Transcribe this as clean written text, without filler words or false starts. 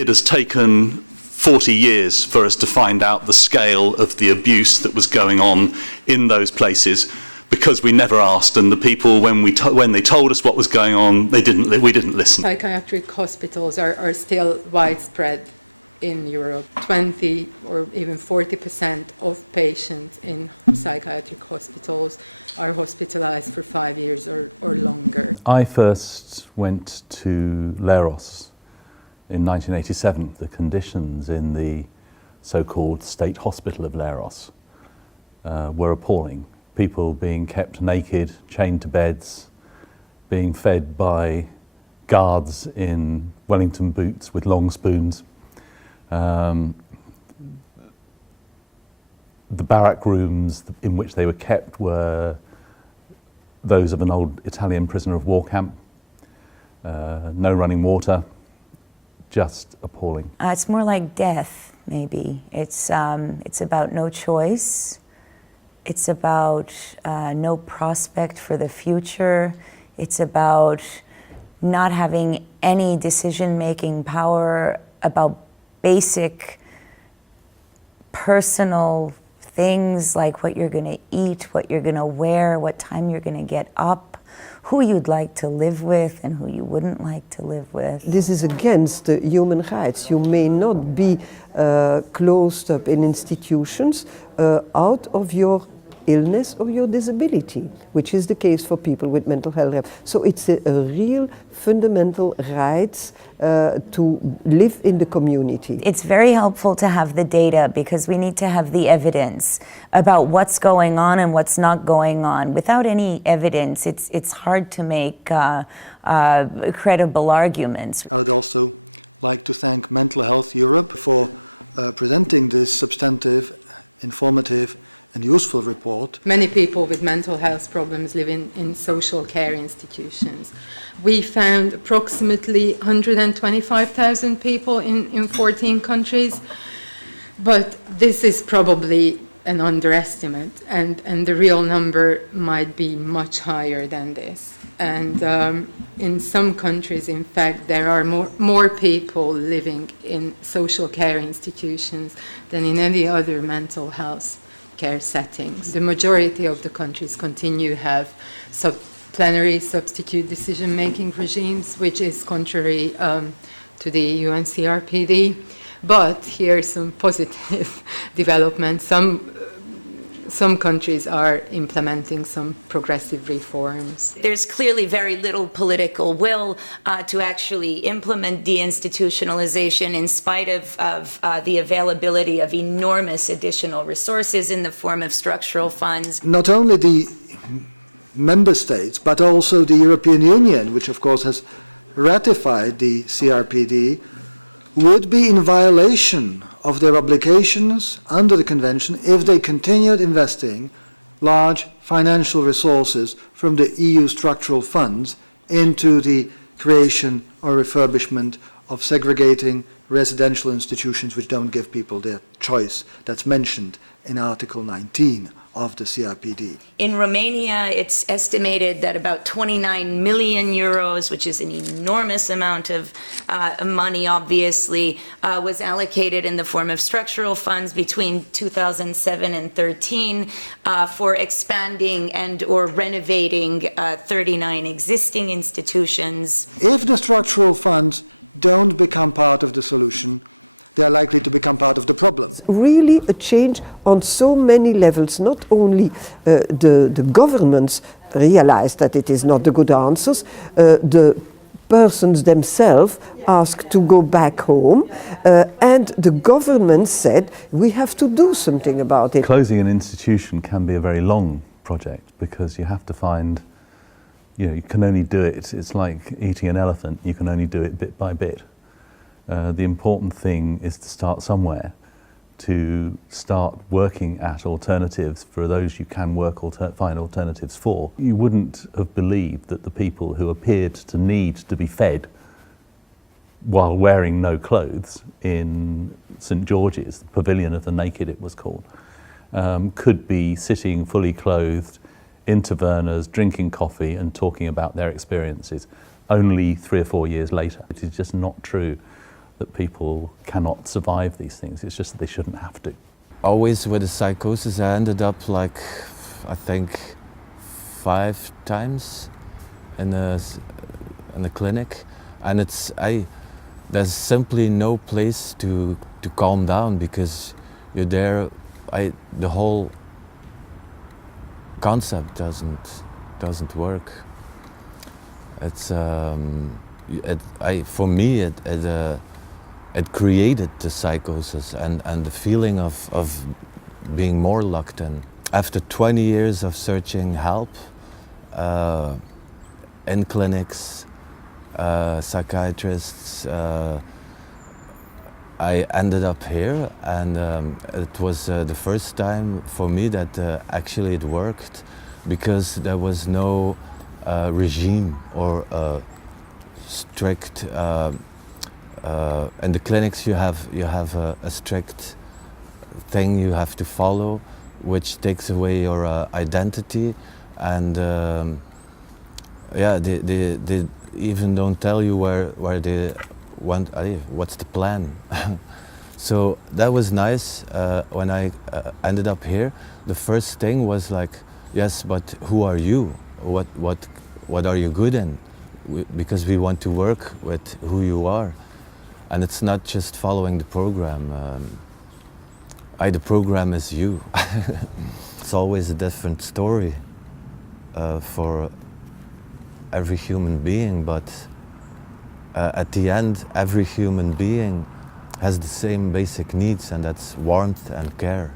It has taken 40 years for us to find out the scale of the abuse that was going on in those places, because we never asked, and the people, when they told us what was going on, we didn't listen. Psychiatric hospitals are still widespread in Europe. 20 or even 40% of patients in psychiatric hospitals are hospitalized for 5 years or longer. I first went to Leros in 1987. The conditions in the so-called state hospital of Leros were appalling. People being kept naked, chained to beds, being fed by guards in Wellington boots with long spoons. The barrack rooms in which they were kept were those of an old Italian prisoner of war camp. No running water, just appalling. It's more like death, maybe. It's about no choice. It's about no prospect for the future. It's about not having any decision-making power about basic personal things like what you're going to eat, what you're going to wear, what time you're going to get up, who you'd like to live with and who you wouldn't like to live with. This is against human rights. You may not be closed up in institutions out of your illness or your disability, which is the case for people with mental health. So it's a real fundamental right to live in the community. It's very helpful to have the data because we need to have the evidence about what's going on and what's not going on. Without any evidence, it's hard to make credible arguments. I would also like to thank Mental Health Europe for presenting this substantive, informative and useful report. Many people with mental health problems live in social care institutions. We found approximately 125,000 people in 14 countries, but this is probably an underestimate, and the real number might be much higher than this. And in some countries, in fact, there are more people living in social care institutions than in any other mental health care settings. The majority of the countries continue to have plenary substitute decision-making regimes, which is contrary to the UNCRPD. But here's some positive developments. Some countries are implementing some progressive reforms. There's clearly very little political will to actually implement deinstitutionalization in spite of the availability of enormous additional resources in the form of structural funds. Not only the member states, but also the European Union, which of course has ratified the CRPD, would be in violation of their obligations under the Convention if they continued investing large financial resources from the EU structural funds into the creation or refurbishment of segregating residential institutions which don't give people their choice. That's mentioned in Article 19 of the CRPD. In Romania, it's estimated that about 29 million euros, which is an enormous amount of money, obviously, was allocated in the form of structural funds between 2007 and 2013 for expanding and or renovating 39 existing institutions. If the structural funds don't become part of the solution, they are likely to become part of the problem. Really a change on so many levels. Not only the governments realize that it is not the good answers, the persons themselves asked to go back home, and the government said we have to do something about it. Closing an institution can be a very long project because you have to find, you can only do it, it's like eating an elephant, you can only do it bit by bit. The important thing is to start somewhere, to start working at alternatives for those you can find alternatives for. You wouldn't have believed that the people who appeared to need to be fed while wearing no clothes in St. George's, the Pavilion of the Naked it was called, could be sitting fully clothed in tavernas, drinking coffee and talking about their experiences only 3 or 4 years later. It is just not true. that people cannot survive these things. It's just that they shouldn't have to. Always with the psychosis, I ended up like, I think, 5 times in the clinic, and there's simply no place to calm down, because you're there. The whole concept doesn't work. It's for me it created the psychosis and the feeling of being more locked in. After 20 years of searching help in clinics, psychiatrists, I ended up here, and it was the first time for me that actually it worked, because there was no regime or strict. In the clinics, you have a strict thing you have to follow, which takes away your identity, and they even don't tell you where they want. What's the plan? So that was nice. When I ended up here, the first thing was like, yes, but who are you? What are you good in? Because we want to work with who you are, and it's not just following the program. The program is you. It's always a different story for every human being, but at the end, every human being has the same basic needs, and that's warmth and care.